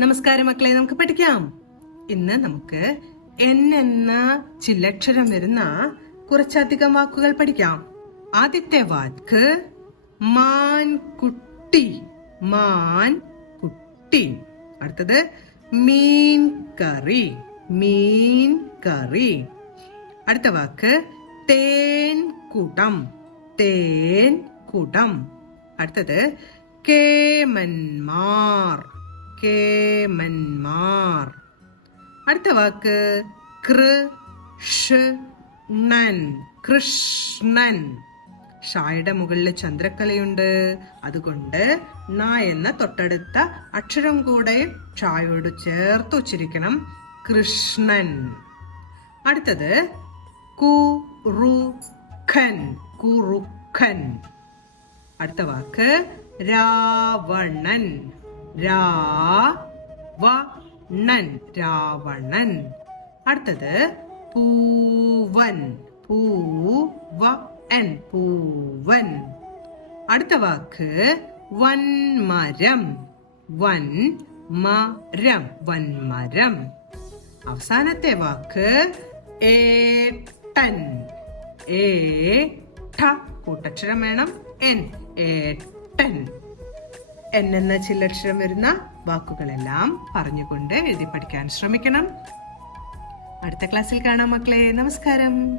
നമസ്കാരം മക്കളെ, നമുക്ക് പഠിക്കാം. ഇന്ന് നമുക്ക് എൻ എന്ന ചില്ലക്ഷരം വരുന്ന കുറച്ചധികം വാക്കുകൾ പഠിക്കാം. ആദ്യത്തെ വാക്ക് മാൻകുട്ടി. മാൻ കുട്ടി. അടുത്തത് മീൻ കറി. മീൻ കറി. അടുത്ത വാക്ക് തേൻകുടം. തേൻകുടം. അടുത്തത് കേമന്മാർ. കേമന്മാർ. അടുത്ത വാക്ക് കൃഷ്ണൻ. കൃഷ്ണൻ. ഷായുടെ മുകളിൽ ചന്ദ്രക്കലയുണ്ട്, അതുകൊണ്ട് ന എന്ന തൊട്ടടുത്ത അക്ഷരം കൂടെ ഷായോട് ചേർത്ത് ഉച്ചരിക്കണം. കൃഷ്ണൻ. അടുത്തത് കുറുക്കൻ. കുറുക്കൻ. അടുത്ത വാക്ക് രാവണൻ. രാവണൻ. രാവണൻ. അടുത്തത് പൂവൻ. പൂവൻ. പൂവൻ. അടുത്ത വാക്ക് വൻമരം. വൻമരം. വൻമരം. അവസാനത്തെ വാക്ക് ഏട്ടൻ. ഏട്ട കൂട്ടക്ഷരം വേണം. എൻ. ഏട്ടൻ. എൻ എന്ന ചില്ലക്ഷരം വരുന്ന വാക്കുകളെല്ലാം പറഞ്ഞുകൊണ്ട് എഴുതി പഠിക്കാൻ ശ്രമിക്കണം. അടുത്ത ക്ലാസ്സിൽ കാണാം മക്കളെ. നമസ്കാരം.